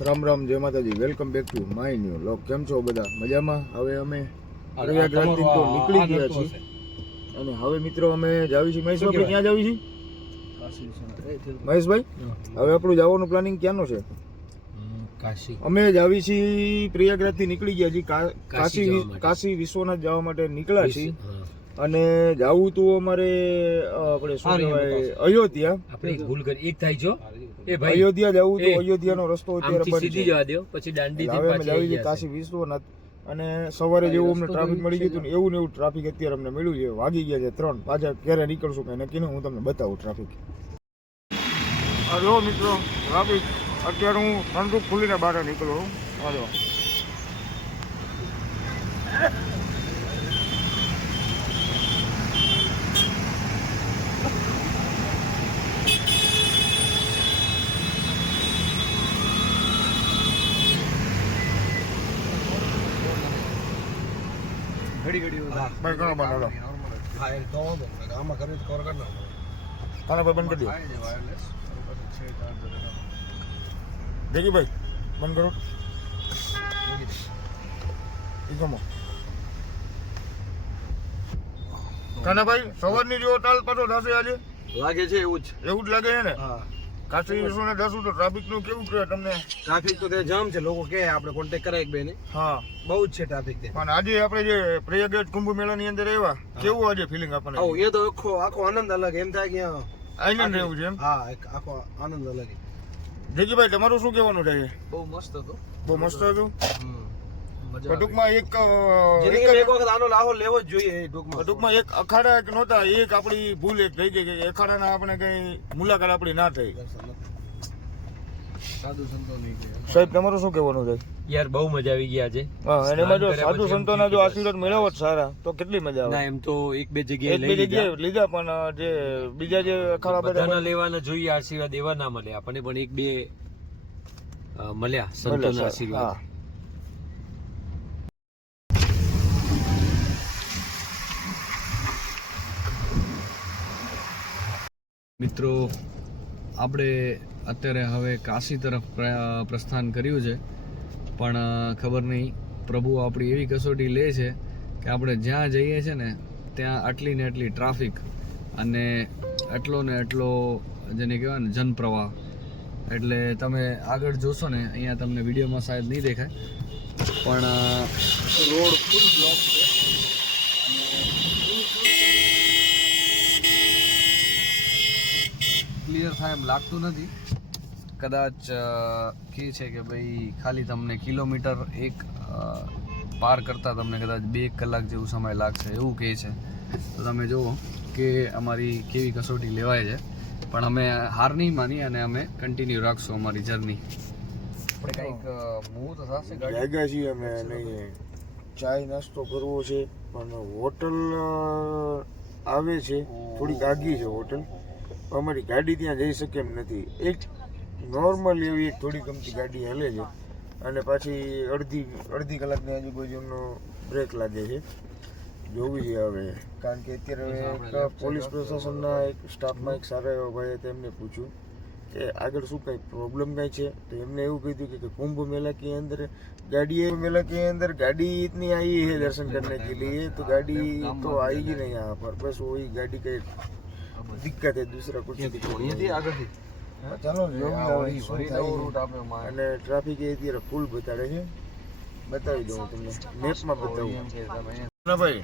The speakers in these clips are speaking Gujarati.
રામ રામ જય Mataji. Welcome back to my new vlog કેમ છો બધા? મજામાં? હવે અમે પ્રયાગરાજથી તો નીકળી ગયા છીએ. અને હવે મિત્રો અમે જાવી છીએ મહેશભાઈ ક્યાં જાવી છીએ મહેશભાઈ હવે આપણું જવાનું પ્લાનિંગ ક્યાંનું છે? કાશી. અમે જાવી છીએ પ્રયાગરાજથી નીકળી ગયા છીએ. કાશી કાશી જવા માટે. વિશ્વનાથ જવા માટે નીકળ્યા છીએ. અને જાવું તું અમારે આપણે શું કહેવાય અયોધ્યા. આપણે ભૂલ કરી. એક થાય છો એ ભાઈ અયોધ્યા જવું તો અયોધ્યાનો રસ્તો અત્યારે બંધ સીધી જવા દો પછી દાંડી થી પાછી આવી છીએ કાશી વિશ્વનાથ. અને સવારે જેવું અમને ટ્રાફિક મળી ગયું ને એવું ને એવું ટ્રાફિક અત્યારે અમને મળ્યું છે. વાગી ગયા છે ત્રણ. પાછા ક્યારે નીકળશું કઈ નક્કી હું તમને બતાવું ટ્રાફિક હલો મિત્રો ટ્રાફિક અત્યારે હું સંતૂક ખુલીને બહાર નીકળું છું. જો. બંધ હાલો કાના ભાઈ બંધ કરી દો. દેખી ભાઈ બંધ કરો. ઈ કાનાભાઈ સવારની જેવો તાલ પાછો થશે આજે? લાગે છે એવું જ. એવું જ લાગે છે ને? હા. કાશી વિશ્વને દસું તો ટ્રાફિકનું કેવું છે તમને? ટ્રાફિક તો ત્યાં જામ છે લોકો કે આપણે કોન્ટેક્ટ કરાય એક બેને. હા. બહુ જ છે ટ્રાફિક તે. પણ આજે આપણે જે પ્રયાગરાજ કુંભ મેળાની અંદર આવ્યા કેવું આજે ફિલિંગ આપણને? આવું એ તો આખો આખો આનંદ અલગ. એમ થાય કે આનંદ રહેવું છે એમ? હા આખો આનંદ અલગ. જગીભાઈ તમારું શું કહેવાનું છે બહુ મસ્ત હતો. બહુ મસ્ત હતું? ટૂંકમાં એક એક વખત આનો લાહો લેવો જ જોઈએ ટૂંકમાં. ટૂંકમાં એક અખાડા એક નહોતા એક આપણી ભૂલ એક થઈ ગઈ કે અખાડાના આપણે કઈ મુલાકાત આપણી ના થઈ. સાધુ સંતો નહીં કે સાહેબ તમારું શું કહેવાનું છે? યાર બહુ મજા આવી ગયા આજે. હા અને એમાં જો સાધુ સંતોના જો આશીર્વાદ મેળવો સારા તો કેટલી મજા ના આવે એમ તો એક બે જગ્યાએ લઈ લીધા. લીધા પણ જે બીજા જે અખાડા બધાના બધા લેવાના જોઈએ આશીર્વાદ એવા ના મળે આપણને પણ એક બે મળ્યા મળે સંતોના આશીર્વાદ. મિત્રો, આપણે અત્યારે હવે કાશી તરફ પ્ર- પ્રસ્થાન કર્યું છે. પણ ખબર નહીં, પ્રભુ આપણી એવી કસોટી લે છે કે આપણે જ્યાં જઈએ છે ને, ત્યાં આટલી ને આટલી ટ્રાફિક અને એટલો ને એટલો જેને કહેવાય ને, જનપ્રવાહ. એટલે તમે આગળ જોશો ને, અહીંયા તમને વિડીયોમાં શાયદ નહીં દેખાય. પણ રોડ ફૂલ બ્લોક છે. ક્લિયર થાય એમ લાગતું નથી. કદાચ કે છે કે ભાઈ ખાલી તમને કિલોમીટર એક પાર કરતાં તમને કદાચ બે કલાક જેવું સમય લાગશે એવું કહે છે. તો તમે જુઓ કે અમારી કેવી કસોટી લેવાય છે. પણ અમે હાર નહીં માની અને અમે કન્ટિન્યુ રાખશું અમારી જર્ની આપણે કંઈક મૂવ તો થશે જાગ્યા છીએ અમે ચાય નાસ્તો કરવો છે, પણ હોટલ આવે છે. થોડીક આગી છે હોટલ. અમારી ગાડી ત્યાં જઈ શકે એમ નથી એક નોર્મલ એવી એક થોડી ગમતી ગાડી હાલે છે અને પાછી અડધી અડધી કલાકની આજુબાજુનો બ્રેક લાગે છે જોવી છે હવે કારણ કે અત્યારે એક પોલીસ પ્રશાસનના એક સ્ટાફમાં એક સારા એવા ભાઈએ તેમને પૂછ્યું કે આગળ શું કઈ પ્રોબ્લેમ કઈ છે તો એમને એવું કીધું કે- કે कुंभ मेला के अंदर गाड़ी है मेला के अंदर गाड़ी इतनी आई है दर्शन करने के लिए तो गाड़ी तो आएगी नहीं यहाँ पर बस वही गाड़ी का દિક્કત હે દૂસરા કુછ અહીંથી આગળથી? ચલો અને ટ્રાફિક એ અત્યારે ફૂલ બતાડે છે. બતાવી દઉં તમને. મેપમાં બતાવું. ના ભાઈ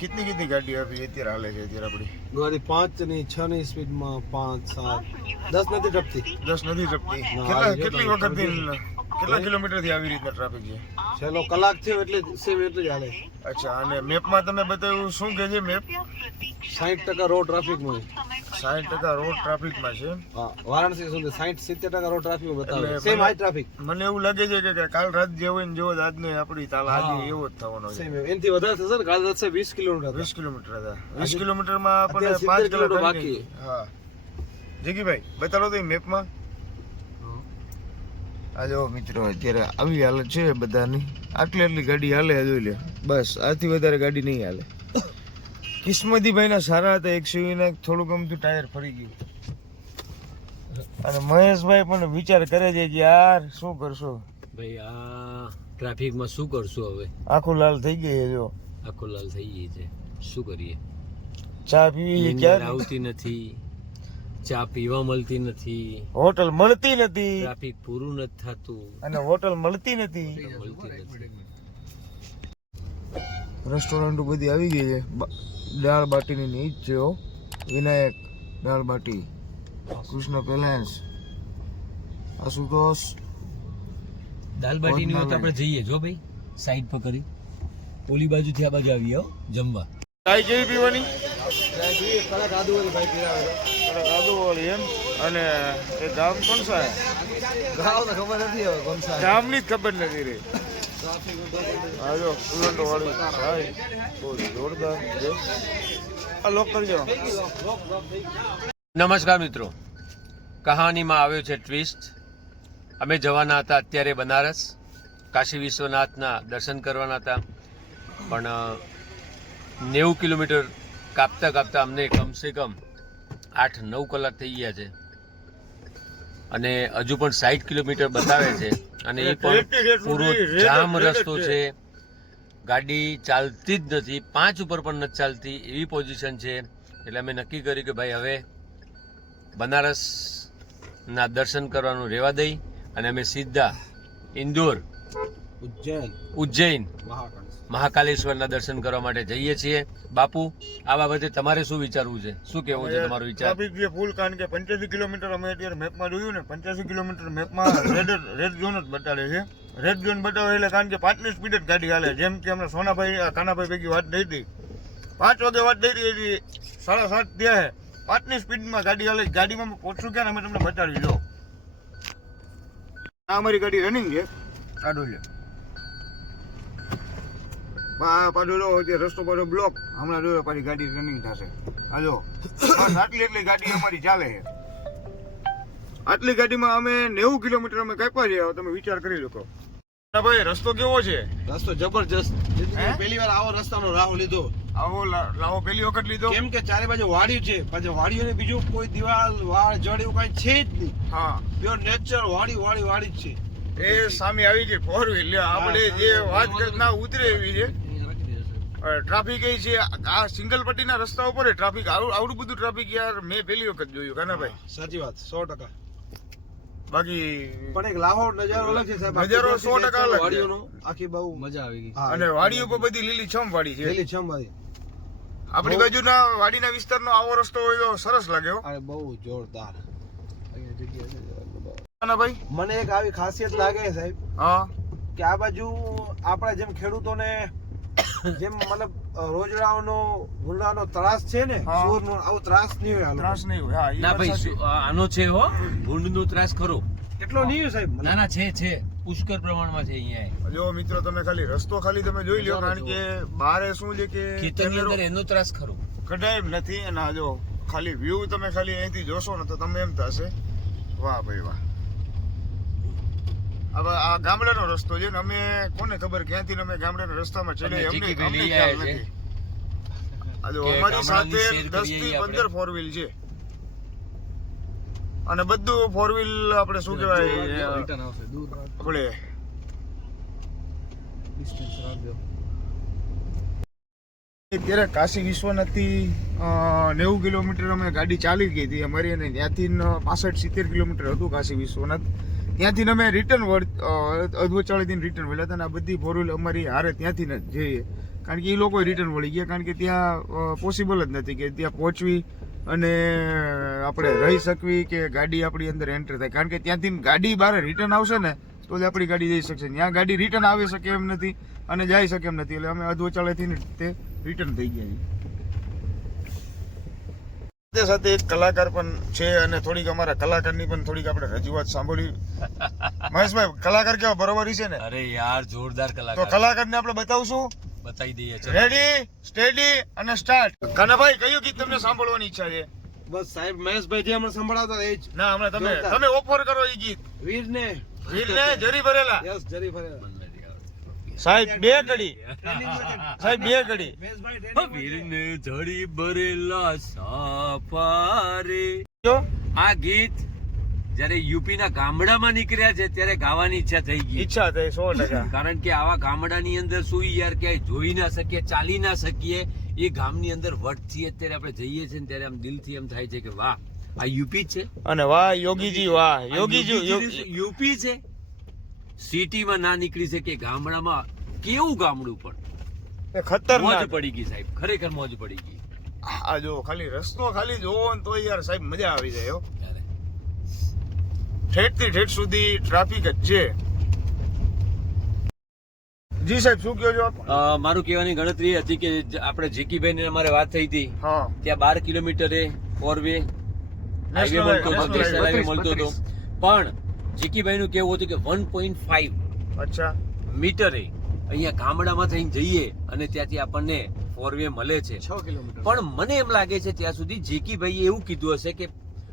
કેટલી કેટલી ગાડી આપી અત્યારે હાલે છે અત્યારે આપણી? ગાડી પાંચની છ ની સ્પીડમાં પાંચ સાત. દસ નથી ટપતી દસ નથી ટપતી કેટલી વખત કેટલા કિલોમીટરથી આવી રીતના ટ્રાફિક છે? છેલ્લો કલાક થયો એટલે સેમ એટલું જ હાલે. અચ્છા અને મેપમાં તમે બતાવ્યું શું કે છે મેપ સાઠ ટકા રોડ ટ્રાફિકમાં સાહીઠ ટકા રોડ ટ્રાફિકમાં છે હા વારાણસી સુધી સાઠ સિત્તેર ટકા રોડ ટ્રાફિક બતાવે સેમ હાઈ ટ્રાફિક મને એવું લાગે છે કે- કાલ રાત જેવો ને જેવો જ આજનો આપણી તાલ આજે એવો જ થવાનો છે. સેમ એનાથી વધારે થશે ને કાલે થશે વીસ કિલોમીટર વીસ કિલોમીટર હતા. વીસ કિલોમીટરમાં આપણને અત્યારે પાંચ કિલોમીટર બાકી. હા. જીગીભાઈ બતાવો તો મેપમાં આ મિત્રો અત્યારે આવી હાલત છે બધાની. આટલી આટલી ગાડી હાલે જોઈ લે. બસ આથી વધારે ગાડી નહીં હાલે. કિસ્મતીભાઈના સારા હતા એક સીવીના થોડુંક અમથું ટાયર ફરી ગયું. અને મહેશભાઈ પણ વિચાર કરે છે કે યાર શું કરશો? ભાઈ આ ટ્રાફિકમાં શું કરશું હવે? આખું લાલ થઈ ગઈ છે જો. આખું લાલ થઈ ગઈ છે. શું કરીએ? ચા પીવી ક્યારે આવતી નથી. ચા પીવા મળતી નથી. હોટલ મળતી નથી. ટ્રાફિક પૂરું નથી થતું. અને હોટલ મળતી નથી. રેસ્ટોરન્ટ બધી આવી ગઈ છે. દાળ બાટીની ની જ છે વિનાયક દાળ બાટી. કૃષ્ણ પેલેન્સ આશુતોષ દાલ બાટીની વાત આપણે જઈએ. જો ભાઈ સાઈડ પર કરી. ઓલી બાજુથી આ બાજુ આવીએ જમવા. ચાય કેવી પીવાની? કડક આદુ વાળી ભાઈ પીરાવે કડક આદુ એમ. અને એ ગામ કોણ સા ગામ તો ખબર નથી હવે કોણ સા ગામની જ ખબર નથી રે હા જો ઉલટો વાળી. ચાય બહુ જોરદાર છે. આ લોક કરજો નમસ્કાર મિત્રો. કહાનીમાં આવ્યો છે ટ્વિસ્ટ અમે જવાના હતા અત્યારે બનારસ. કાશી વિશ્વનાથના દર્શન કરવાના હતા. પણ નેવું કિલોમીટર કાપતા કાપતા અમને કમસે કમ આઠ નવ કલાક થઈ ગયા છે. અને હજુ પણ સાઠ કિલોમીટર બતાવે છે. અને એ પણ પૂરો જામ રસ્તો છે. ગાડી ચાલતી જ નથી. પાંચ ઉપર પણ નથી ચાલતી. એવી પોઝિશન છે. એટલે અમે નક્કી કર્યું કે ભાઈ હવે બનારસના દર્શન કરવાનું રહેવા દઈ અને અમે સીધા ઇન્દોર ઉજ્જૈન. ઉજ્જૈન. મહાકાલેશ્વરના દર્શન કરવા માટે જઈએ છીએ. બાપુ આ બાબતે તમારે શું વિચારવું છે? શું કહેવું છે તમારો વિચાર? ટ્રાફિક જે ફૂલ કારણ કે પંચ્યાસી કિલોમીટર અમે અત્યારે મેપમાં જોયું ને પંચ્યાસી કિલોમીટર મેપમાં રેડ રેડ ઝોન જ બતાડે છે. રેડ ઝોન બતાવે એટલે કારણ કે પાંચની સ્પીડ જ ગાડી હાલે. જેમ કે અમને સોનાભાઈ આ કાનાભાઈ પૈકી વાત થઈ હતી. પાંચ વાગે વાત થઈ હતી. સાડા સાત થયા છે. પાંચની સ્પીડમાં ગાડી હાલે. ગાડીમાં પહોંચશું ક્યાં અમે તમને બતાવી દો આ અમારી ગાડી રનિંગ છે. આ ડોલે આ પાછો જો રસ્તો પાછો બ્લોક હમણાં જોયો પાછી ગાડી રનિંગ થશે. હાલો બસ આટલી એટલી ગાડી અમારી ચાલે છે. આટલી ગાડીમાં અમે નેવું કિલોમીટર અમે કાપ્યા છે તમે વિચાર કરી શકો ભાઈ રસ્તો કેવો છે? રસ્તો જબરજસ્ત? પહેલી વાર આવો રસ્તાનો રાહ લીધો. આવો લાવો પેલી વખત લીધો? કેમ કે ચારે બાજુ વાડિયું છે પછી વાડિયું બીજું કોઈ દિવાલ વાળ જડ એવું કઈ છે જ નહીં. હા. પ્યોર નેચર વાડી વાડી વાડી જ છે. એ સામે આવી ગઈ ફોર વ્હીલ આપણે જે વાત કરી ના ઉતરે એવી છે. ટ્રાફિક એ છે. આ સિંગલ પટ્ટીના રસ્તા ઉપર ટ્રાફિક આવડું બધું ટ્રાફિક યાર મેં પેલી વખત જોયું કાનાભાઈ સાચી વાત સો ટકા. બાકી પણ એક લાહોર નજારો અલગ છે સાહેબ. નજારો સો ટકા અલગ વાડીઓનો આખી બહુ મજા આવી ગઈ. અને વાડીઓ પર બધી લીલી છમ વાડી છે. લીલી છમ વાડી આપણી બાજુના વાડીના વિસ્તારનો આવો રસ્તો હોય તો સરસ લાગે હો. અરે બહુ જોરદાર. ના ભાઈ? મને એક આવી ખાસિયત લાગે સાહેબ હા. કે આ બાજુ આપણા જેમ ખેડૂતોને જેમ મતલબ રોજડાઓનો ગુંડાનો ત્રાસ છે ને હા. આવો ત્રાસ નહીં હોય ત્રાસ નહીં હોય હા ના ભાઈ આનો છે હો ભૂંડનો ત્રાસ ખરો. એટલો નહીં હોય સાહેબ ના ના છે છે. પુષ્કળ પ્રમાણમાં છે અહીંયા જો મિત્રો તમે ખાલી રસ્તો ખાલી તમે જોઈ લો કારણ કે બારે શું છે કે ખેતરની અંદર એનો ત્રાસ ખરો. કઢાય નથી અને આ જો ખાલી વ્યૂ તમે ખાલી અહીંથી જોશો ને તો તમે એમ થશે. વાહ ભાઈ વાહ. હવે આ ગામડાનો રસ્તો છે ને અમે કોને ખબર ક્યાંથી અમે ગામડાના રસ્તામાં ચડે અમે અમને અમને ખ્યાલ નથી. અમારી સાથે દસથી પંદર ફોર વ્હીલ છે. અને બધું ફોર વ્હીલ આપણે શું કહેવાય આપણે અત્યારે કાશી વિશ્વનાથથી નેવું કિલોમીટર અમે ગાડી ચાલી ગઈ હતી અમારી અને ત્યાંથી પાસઠ સિત્તેર કિલોમીટર હતું કાશી વિશ્વનાથ. ત્યાંથી અમે રિટર્ન અધવચાળીથી રિટર્ન વળ્યા હતા અને આ બધી ફોર વ્હીલ અમારી હારે ત્યાંથી જઈએ. કારણ કે એ લોકો રિટર્ન વળી ગયા, કારણ કે ત્યાં પોસિબલ જ નથી કે ત્યાં પહોંચવી અને આપણે રહી શકવી કે ગાડી આપણી અંદર એન્ટર થાય. કારણ કે ત્યાંથી ગાડી બહાર રિટર્ન આવશે ને, તો જ આપણી ગાડી જઈ શકશે. ત્યાં ગાડી રિટર્ન આવી શકે એમ નથી અને જઈ શકે એમ નથી. એટલે અમે અધવચાળેથી તે રિટર્ન થઈ ગયા સાથે સાથે એક કલાકાર પણ છે અને થોડીક અમારા કલાકારની પણ થોડીક આપણે રજૂઆત સાંભળી. મહેશભાઈ કલાકાર કેવા બરોબર છે ને? અરે યાર જોરદાર તો કલાકારને આપણે બતાવશું? બતાવી દઈએ છે રેડી સ્ટેડી અને સ્ટાર્ટ કાનાભાઈ કયું ગીત તમને સાંભળવાની ઈચ્છા છે? બસ સાહેબ મહેશભાઈ જે અમને સંભળાવતા એ જ. ના હમણાં તમે તમે ઓફર કરો એ ગીત. વીરને. વીરને જરી ભરેલા. યસ જરી ફરે સાહેબ બે ઘડી. સાહેબ બે ઘડી. વીરને જડી ભરેલા સાપારે જો. આ ગીત જ્યારે યુપી ના ગામડામાં નીકળ્યા છે ત્યારે ગાવાની ઈચ્છા થઈ ગઈ. ઈચ્છા થઈ સો ટકા. કારણ કે આવા ગામડાની અંદર શું યાર ક્યાંય જોઈ ના શકીએ ચાલી ના શકીએ. એ ગામની અંદર વટથી અત્યારે આપણે જઈએ છીએ ત્યારે આમ દિલથી એમ થાય છે કે વાહ આ યુપી છે? અને વાહ યોગીજી વાહ યોગીજી યોગી- યુપી છે? સિટીમાં ના નીકળી શકે ગામડામાં કેવું ગામડું પણ? ખતરનાક. પડી ગઈ સાહેબ ખરેખર મોજ પડી ગઈ. આ જો ખાલી રસ્તો ખાલી જોવો ને તો યાર સાહેબ મજા આવી જાય હો. ઠેઠથી ઠેઠ સુધી ટ્રાફિક જ છે. જી સાહેબ શું કહો છો મારું કહેવાની ગણતરી એ હતી કે આપણે જેકીભાઈ ને અમારે વાત થઈ હતી. ત્યાં બાર કિલોમીટરે ફોર વે હાઈવે મળતો હતો highway, નેશનલ હાઈવે 32, મળતો હતો. પણ જીકીભાઈ નું કેવું હતું કે વન પોઈન્ટ ફાઈવ અચ્છા. મીટરે અહીંયા ગામડામાં થઈને જઈએ અને ત્યાંથી આપણને ફોર વે મળે છે. છ કિલોમીટર. પણ મને એમ લાગે છે ત્યાં સુધી જીકીભાઈએ એવું કીધું હશે કે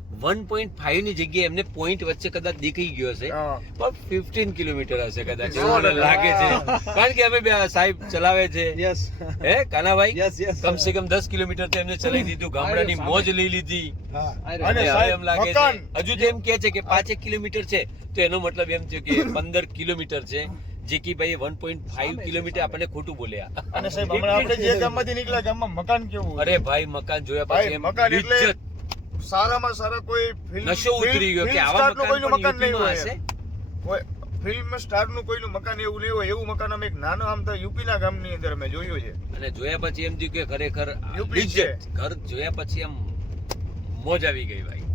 વન પોઈન્ટ ફાઈવની જગ્યાએ એમને પોઈન્ટ વચ્ચે કદાચ દેખાઈ ગયો હશે. પણ ફિફ્ટીન કિલોમીટર હશે કદાચ એવું મને લાગે છે. કારણ કે અમે બે સાહેબ ચલાવે છે. યસ હે કાનાભાઈ? યસ યસ કમ સે કમ દસ કિલોમીટર તો એમને ચલાવી દીધું. ગામડાની મોજ લઈ લીધી. અને અને હવે સાહેબ, એમ લાગે છે હજુ તો એમ કે છે કે પાંચેક કિલોમીટર છે. તો એનો મતલબ એમ થયો કે પંદર કિલોમીટર છે. Jackibhai one point five kilometre આપણને ખોટું બોલ્યા. અને સાહેબ હમણાં આપણે જે ગામમાંથી નીકળ્યા ગામમાં મકાન કેવું અરે ભાઈ મકાન જોયા પછી મકાન એટલે સારામાં સારા કોઈ ફિલ્મ નશો ઉતરી ગયો કે આવા મકાન મકાન નહીં હોય. ફિલ્મ સ્ટારનું કોઈનું મકાન એવું નહીં હોય. એવું મકાન અમે એક નાનો આમ તો યુપી ના ગામની અંદર અમે જોયું છે. અને જોયા પછી એમ થયું કે ખરેખર યુપી છે. ઘર જોયા પછી એમ મોજ આવી ગઈ ભાઈ.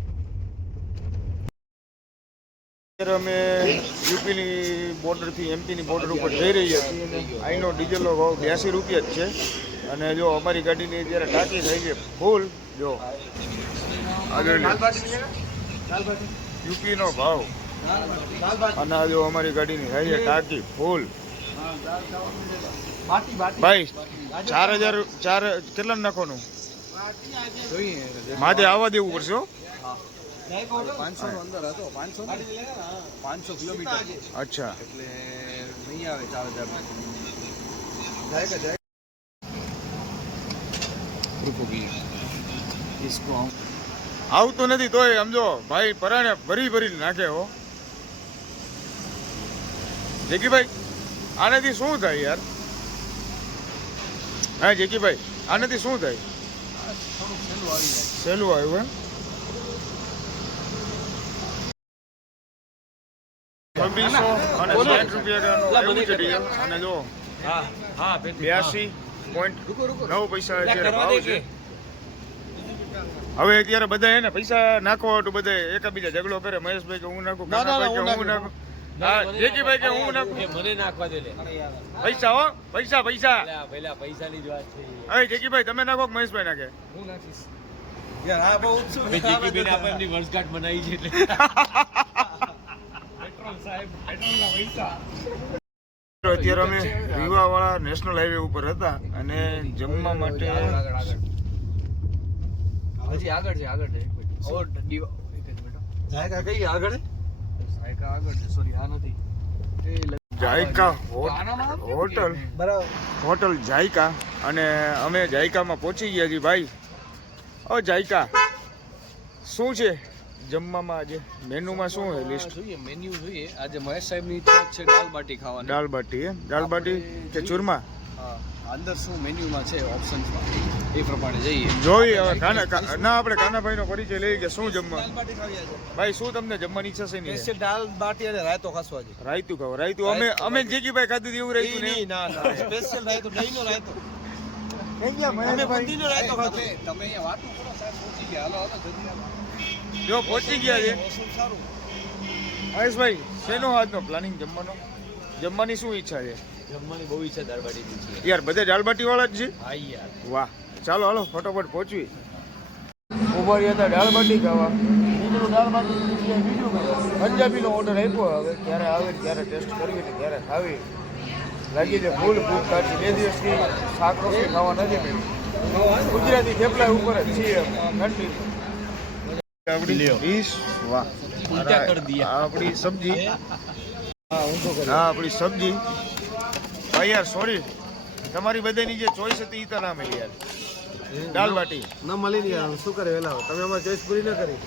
અત્યારે અમે યુપી ની એમપીની એમપી ની બોર્ડર ઉપર જઈ રહ્યા છીએ. અહીંનો ડીઝલનો ભાવ બ્યાસી રૂપિયા જ છે. અને જો અમારી ગાડીની અત્યારે ટાંકી થઈ છે ફૂલ જો. આગળ યુપી નો ભાવ અને આ જો અમારી ગાડીની થઈ છે ટાંકી ફૂલ બાટી બાટી ભાઈ ચાર હજાર ચાર કેટલા નાખવાનું જોઈએ માથે આવવા દેવું પડશે હો પાંચસો નો અંદર હતો પાંચસો પાંચસો કિલોમીટર અચ્છા એટલે નહીં આવે ચાર હજાર જાય કે જાય इसको हम આવતું નથી તોય સમજો. ભાઈ પરાણે ભરી ભરી નાખે હો. જેકીભાઈ આનાથી શું થાય યાર? હા જેકીભાઈ આનાથી શું થાય? સહેલું આવ્યું એમ. છવ્વીસો અને સાઠ રૂપિયાનું એવું છે ડીઝલ અને જો હા હા બ્યાસી પોઈન્ટ નવ પૈસા અત્યારે ભાવ છે. હવે અત્યારે બધા એને પૈસા નાખવા હતું બધા એકબીજા ઝઘડો કરે. મહેશભાઈ કે હું નાખું કાનાભાઈ કે હું નાખું. હા જેકીભાઈ કે હું નાખું. મને નાખવા દે પૈસા હો પૈસા પૈસા. પેલા પેલા પૈસાની જ વાત છે. હવે જેકીભાઈ તમે નાખો કે મહેશભાઈ નાખે? હું નાખીશ. યાર આ બહુ ઉત્સુક મેં જેકીબેન આપણે એમની વર્ષગાંઠ મનાવી છે એટલે. અત્યારે અમે રીવા વાળા નેશનલ હાઈવે ઉપર હતા અને જમવા માટે હજી આગળ છે આગળ છે ઓર એક જ મિનિટ જાયકા કઈ આગળ? જાયકા આગળ છે સોરી આ નથી. જાયકા હોટલ. બરાબર. હોટલ જાયકા. અને અમે જાયકામાં પહોંચી ગયા છીએ ભાઈ. ઓ જાયકા શું છે જમવામાં આજે? મેનુમાં શું છે લિસ્ટ જોઈએ મેન્યુ જોઈએ. આજે મહેશ સાહેબની ઈચ્છા છે દાલ બાટી ખાવાની. દાળ બાટી દાળ બાટી કે ચૂરમા? હા. અંદર શું મેન્યુમાં છે ઓપ્શન્સમાં એ પ્રમાણે જઈએ. જોઈએ હવે કાના ના આપણે કાનાભાઈનો પરિચય લઈએ કે શું જમવા? ભાઈ શું તમને જમવાની ઈચ્છા છે નહીં સ્પેશિયલ દાલ બાટી અને રાયતો ખાસવા છે રાયતું ખાવ રાયતું. અમે અમે જેકીભાઈ ખાધું એવું રાયતું નહીં નહીં ના ના સ્પેશિયલ રાયતો દહીંનો રાયતો. કઈ ગયા અમે મહેશભાઈ બુંદીનો રાયતો ખાધો. તમે અહીંયા વાતો કરો સાહેબ પહોંચી ગયા. હાલો હાલો જલ્દી હાલો. જો પહોંચી ગયા છે. હરેશભાઈ શેનો આજનો પ્લાનિંગ જમવાનો? જમવાની શું ઈચ્છા છે? જમવાની બહુ ઈચ્છા દાળ બાટી યાર બધે દાળબાટી વાળા જ છે? હા યાર. વાહ. ચાલો હાલો ફટોફટ પહોંચવી ઊભા રહ્યા હતા દાળબાટી ખાવા. બીજું દાળબાટી બીજું પંજાબીનો ઓર્ડર આપ્યો હવે. ક્યારે આવે ને ક્યારે ટેસ્ટ કરવી ને ક્યારે ખાવી. લાગી છે ફૂલ ભૂખ કાઢી. બે દિવસથી શાક રોટલી ખાવા નથી મળ્યું ગુજરાતી થેપલા ઉપર જ છીએ. કન્ટિન્યુ આપણી ડીશ વાહ. ઉલટા કરી દિયા. આપણી સબ્જી. હા? હા આપણી સબ્જી. ભાઈ યાર સોરી તમારી બધાની જે ચોઈસ હતી એ તો ના મળી યાર. દાલ બાટી. ન મળી ને યાર શું કરે વેલા તમે અમારી ચોઈસ પૂરી ન કરી.